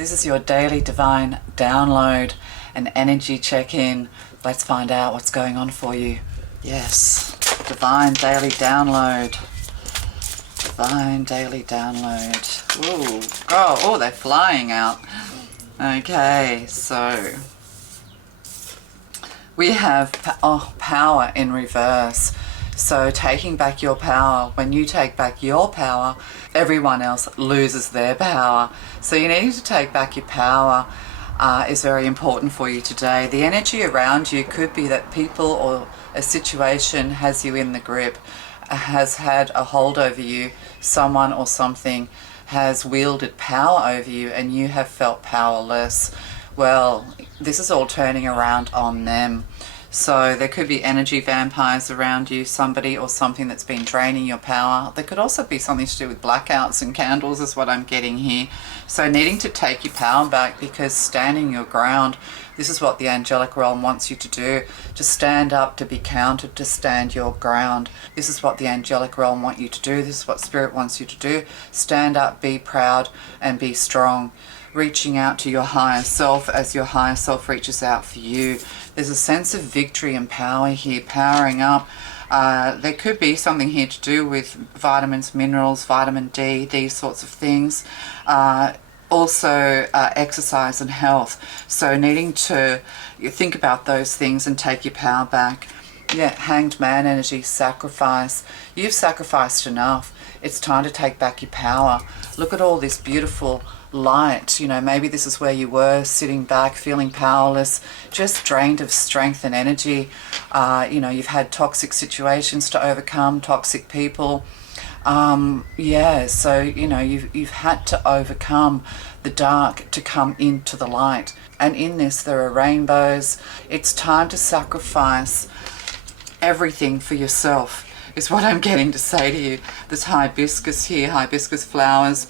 This is your daily divine download, an energy check-in. Let's find out what's going on for you. Yes, divine daily download. Divine daily download. Ooh, oh, they're flying out. Okay, so we have power in reverse. So taking back your power. When you take back your power, everyone else loses their power. So you need to take back your power is very important for you today. The energy around you could be that people or a situation has you in the grip, has had a hold over you. Someone or something has wielded power over you and you have felt powerless. Well, this is all turning around on them. So there could be energy vampires around you, somebody or something that's been draining your power. There could also be something to do with blackouts and candles is what I'm getting here. So needing to take your power back, because standing your ground, this is what the angelic realm wants you to do. To stand up, to be counted, to stand your ground. This is what the angelic realm want you to do. This is what spirit wants you to do. Stand up, be proud, and be strong. Reaching out to your higher self as your higher self reaches out for you. There's a sense of victory and power here, powering up. There could be something here to do with vitamins, minerals, vitamin D, these sorts of things. Also exercise and health. So needing to think about those things and take your power back. Yeah, hanged man energy, sacrifice. You've sacrificed enough. It's time to take back your power. Look at all this beautiful light. You know, maybe this is where you were, sitting back, feeling powerless, just drained of strength and energy. You know, you've had toxic situations to overcome, toxic people. Yeah, so, you know, you've had to overcome the dark to come into the light. And in this, there are rainbows. It's time to sacrifice everything for yourself, is what I'm getting to say to you. There's hibiscus here, hibiscus flowers.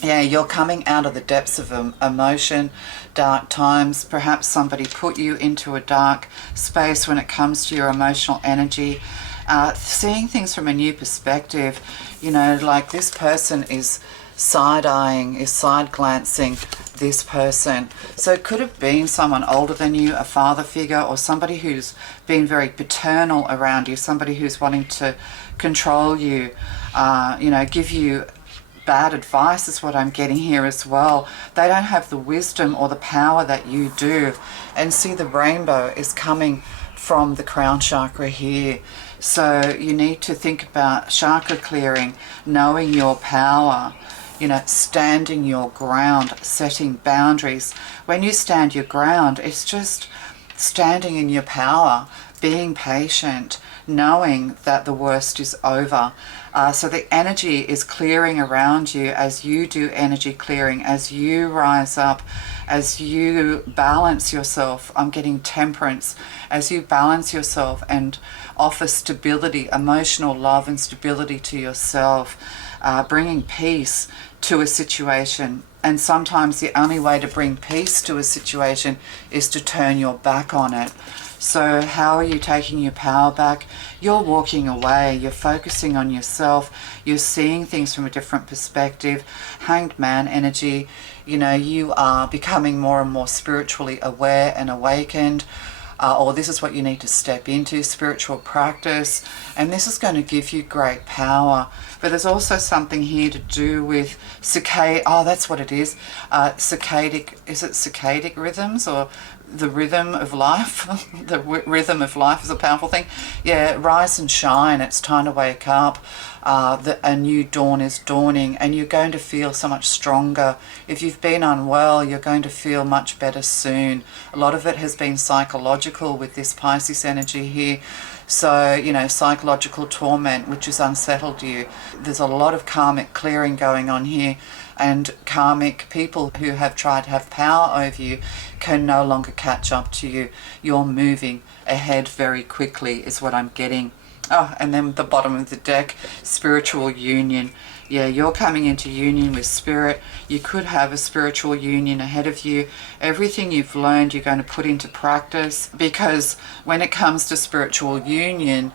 Yeah, you're coming out of the depths of emotion, dark times. Perhaps somebody put you into a dark space when it comes to your emotional energy. Seeing things from a new perspective, you know, like this person is side-eyeing, is side-glancing this person. So it could have been someone older than you, a father figure, or somebody who's been very paternal around you, somebody who's wanting to control you, you know, give you bad advice is what I'm getting here as well. They don't have the wisdom or the power that you do. And see, the rainbow is coming from the crown chakra here. So you need to think about chakra clearing, knowing your power, you know, standing your ground, setting boundaries. When you stand your ground, it's just standing in your power, being patient, knowing that the worst is over. So the energy is clearing around you as you do energy clearing, as you rise up, as you balance yourself. I'm getting temperance. As you balance yourself and offer stability, emotional love and stability to yourself, bringing peace to a situation. And sometimes the only way to bring peace to a situation is to turn your back on it. So how are you taking your power back? You're walking away, you're focusing on yourself, you're seeing things from a different perspective. Hanged man energy, you know, you are becoming more and more spiritually aware and awakened. Or this is what you need to step into, spiritual practice, and this is going to give you great power. But there's also something here to do with that's what it is, circadic rhythms, or the rhythm of life. The rhythm of life is a powerful thing. Yeah, rise and shine, it's time to wake up. A new dawn is dawning, and you're going to feel so much stronger. If you've been unwell, you're going to feel much better soon. A lot of it has been psychological with this Pisces energy here. So, you know, psychological torment, which has unsettled you. There's a lot of karmic clearing going on here, and karmic people who have tried to have power over you can no longer catch up to you. You're moving ahead very quickly is what I'm getting. Oh, and then the bottom of the deck, spiritual union. Yeah, you're coming into union with spirit. You could have a spiritual union ahead of you. Everything you've learned, you're going to put into practice, because when it comes to spiritual union,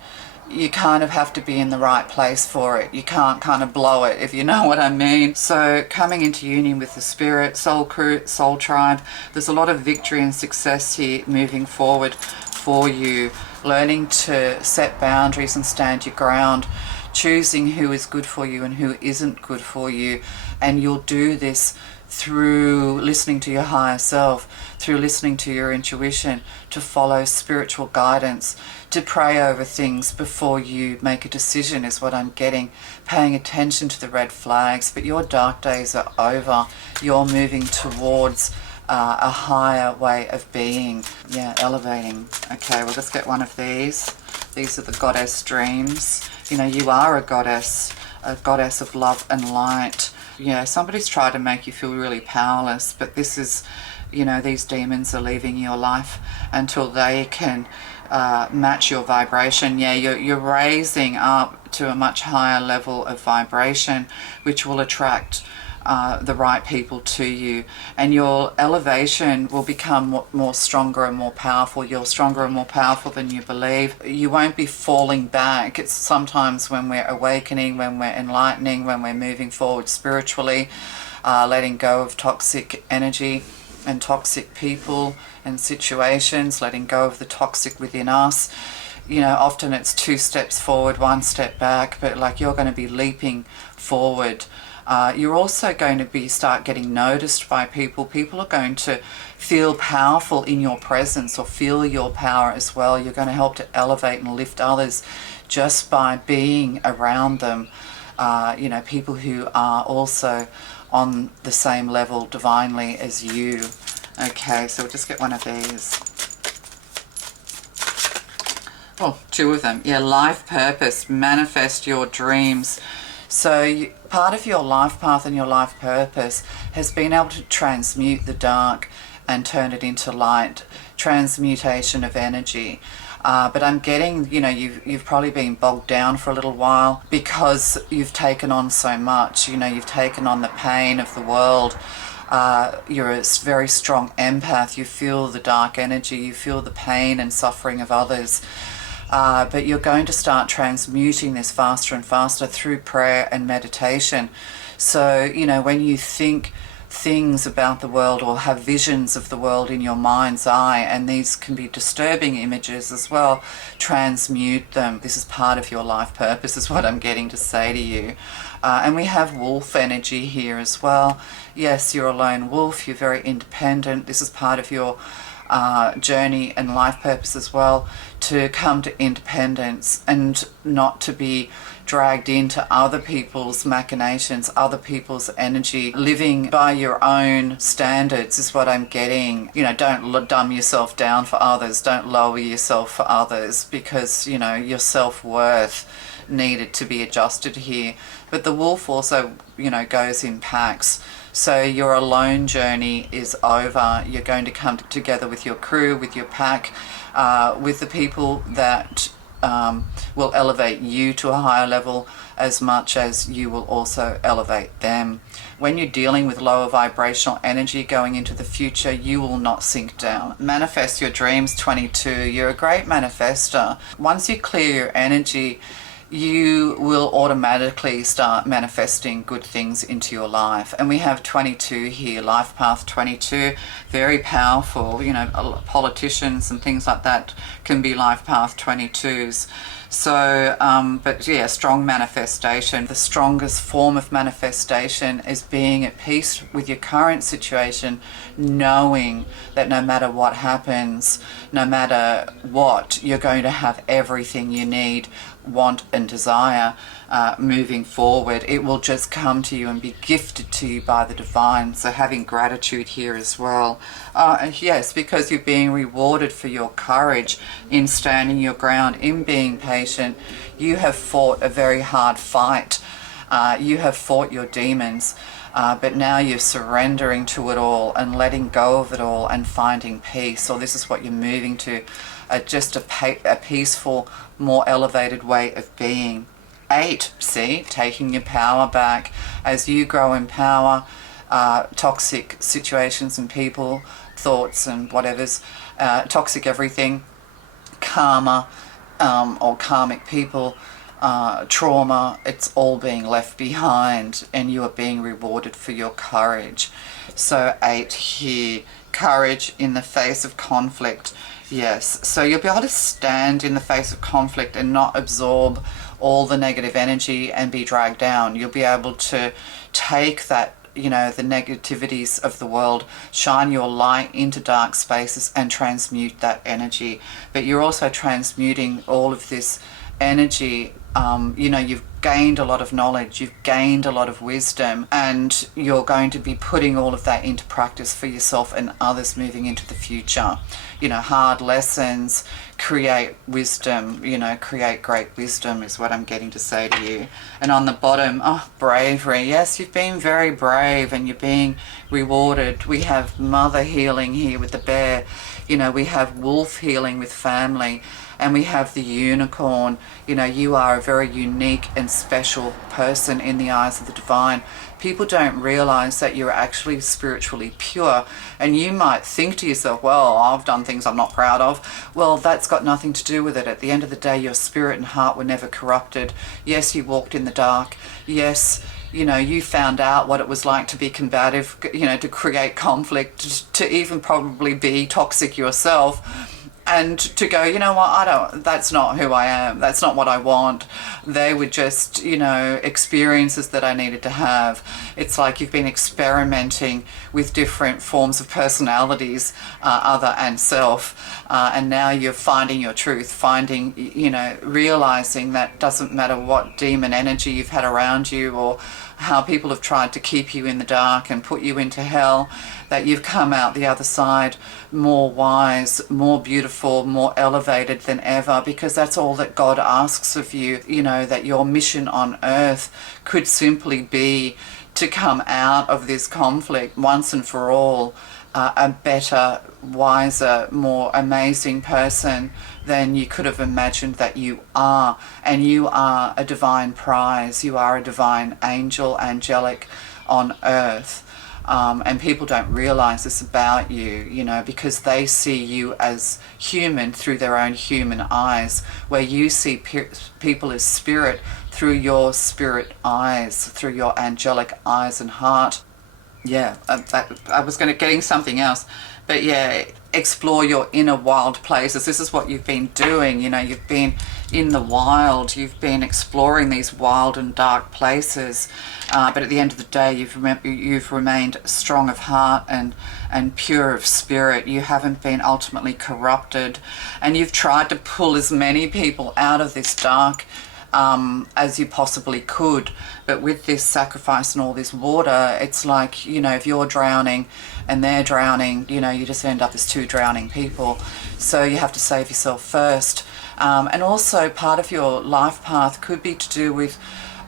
you kind of have to be in the right place for it. You can't kind of blow it, if you know what I mean. So coming into union with the spirit, soul crew, soul tribe, there's a lot of victory and success here moving forward for you. Learning to set boundaries and stand your ground, choosing who is good for you and who isn't good for you. And you'll do this through listening to your higher self, through listening to your intuition, to follow spiritual guidance, to pray over things before you make a decision is what I'm getting, paying attention to the red flags. But your dark days are over. You're moving towards a higher way of being. Yeah, elevating. Okay, we'll just get one of these. These are the goddess dreams. You know, you are a goddess of love and light. Yeah, somebody's tried to make you feel really powerless, but this is, you know, these demons are leaving your life until they can match your vibration. Yeah, you're raising up to a much higher level of vibration, which will attract the right people to you, and your elevation will become more stronger and more powerful. You're stronger and more powerful than you believe. You won't be falling back. It's sometimes when we're awakening, when we're enlightening, when we're moving forward spiritually, letting go of toxic energy and toxic people and situations, letting go of the toxic within us. You know, often it's 2 steps forward, 1 step back, but like you're going to be leaping forward. You're also going to start getting noticed by people. People are going to feel powerful in your presence or feel your power as well. You're going to help to elevate and lift others just by being around them. You know, people who are also on the same level divinely as you. Okay, so we'll just get one of these. Oh, 2 of them. Yeah, life purpose, manifest your dreams. So part of your life path and your life purpose has been able to transmute the dark and turn it into light, transmutation of energy. But I'm getting, you know, you've probably been bogged down for a little while because you've taken on so much. You know, you've taken on the pain of the world. You're a very strong empath. You feel the dark energy. You feel the pain and suffering of others. But you're going to start transmuting this faster and faster through prayer and meditation. So, you know, when you think things about the world or have visions of the world in your mind's eye, and these can be disturbing images as well, transmute them. This is part of your life purpose, is what I'm getting to say to you. And we have wolf energy here as well. Yes, you're a lone wolf. You're very independent. This is part of your journey and life purpose as well, to come to independence and not to be dragged into other people's machinations, other people's energy. Living by your own standards is what I'm getting. You know, don't dumb yourself down for others. Don't lower yourself for others, because, you know, your self-worth needed to be adjusted here. But the wolf also, you know, goes in packs. So your alone journey is over. You're going to come together with your crew, with your pack, with the people that will elevate you to a higher level as much as you will also elevate them. When you're dealing with lower vibrational energy going into the future, you will not sink down. Manifest your dreams, 22. You're a great manifester. Once you clear your energy, you will automatically start manifesting good things into your life. And we have 22 here, life path 22, very powerful. You know, politicians and things like that can be life path 22s. So, but yeah, strong manifestation. The strongest form of manifestation is being at peace with your current situation, knowing that no matter what happens, no matter what, you're going to have everything you need, want and desire moving forward. It will just come to you and be gifted to you by the divine. So having gratitude here as well. Yes, because you're being rewarded for your courage in standing your ground, in being patient. You have fought a very hard fight. You have fought your demons. But now you're surrendering to it all and letting go of it all and finding peace. So this is what you're moving to, just a peaceful, more elevated way of being. 8, see, taking your power back. As you grow in power, toxic situations and people, thoughts and whatever's, toxic everything, karma, or karmic people, trauma, it's all being left behind, and you are being rewarded for your courage. So 8 here, courage in the face of conflict. Yes, so you'll be able to stand in the face of conflict and not absorb all the negative energy and be dragged down. You'll be able to take that, you know, the negativities of the world, shine your light into dark spaces and transmute that energy. But you're also transmuting all of this energy. You know, you've gained a lot of knowledge, you've gained a lot of wisdom, and you're going to be putting all of that into practice for yourself and others moving into the future. You know, hard lessons create wisdom, you know, create great wisdom is what I'm getting to say to you. And on the bottom, oh, bravery. Yes, you've been very brave and you're being rewarded. We have mother healing here with the bear. You know, we have wolf healing with family. And we have the unicorn. You know, you are a very unique and special person in the eyes of the divine. People don't realize that you're actually spiritually pure. And you might think to yourself, well, I've done things I'm not proud of. Well, that's got nothing to do with it. At the end of the day, your spirit and heart were never corrupted. Yes, you walked in the dark. Yes, you know, you found out what it was like to be combative, you know, to create conflict, to even probably be toxic yourself. And to go, you know what, that's not who I am. That's not what I want. They were just, you know, experiences that I needed to have. It's like you've been experimenting with different forms of personalities, other and self. And now you're finding your truth, finding, you know, realizing that doesn't matter what demon energy you've had around you or how people have tried to keep you in the dark and put you into hell, that you've come out the other side more wise, more beautiful, more elevated than ever, because that's all that God asks of you. You know, that your mission on earth could simply be to come out of this conflict once and for all, a better, wiser, more amazing person than you could have imagined that you are. And you are a divine prize. You are a divine angel, angelic on earth. And people don't realize this about you, you know, because they see you as human through their own human eyes, where you see people as spirit through your spirit eyes, through your angelic eyes and heart. Yeah, I was getting something else, but yeah, explore your inner wild places. This is what you've been doing. You know, you've been in the wild, you've been exploring these wild and dark places, but at the end of the day, you've remained strong of heart and pure of spirit. You haven't been ultimately corrupted, and you've tried to pull as many people out of this dark as you possibly could. But with this sacrifice and all this water, it's like, you know, if you're drowning and they're drowning, you know, you just end up as two drowning people. So you have to save yourself first. And also part of your life path could be to do with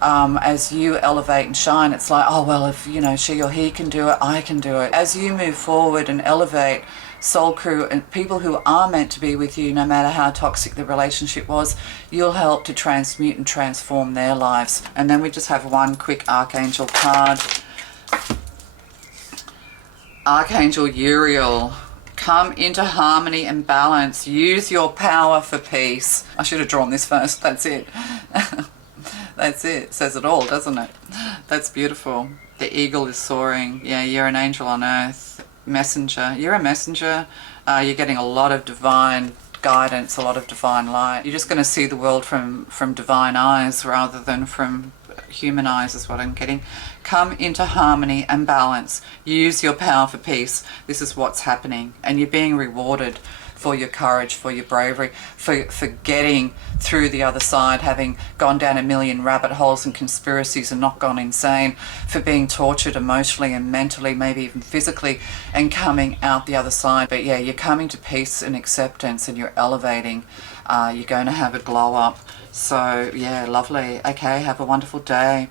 as you elevate and shine, it's like, oh, well, if, you know, she or he can do it, I can do it. As you move forward and elevate, soul crew and people who are meant to be with you, no matter how toxic the relationship was, you'll help to transmute and transform their lives. And then we just have one quick Archangel card. Archangel Uriel. Come into harmony and balance. Use your power for peace. I should have drawn this first. That's it. That's it. Says it all, doesn't it? That's beautiful. The eagle is soaring. Yeah, you're an angel on earth. Messenger. You're a messenger. You're getting a lot of divine guidance, a lot of divine light. You're just going to see the world from divine eyes rather than from human eyes is what I'm getting. Come into harmony and balance. Use your power for peace. This is what's happening. And you're being rewarded for your courage, for your bravery, for getting through the other side, having gone down a million rabbit holes and conspiracies and not gone insane, for being tortured emotionally and mentally, maybe even physically, and coming out the other side. But yeah, you're coming to peace and acceptance, and you're elevating. You're going to have a glow up. So yeah, lovely. Okay, have a wonderful day.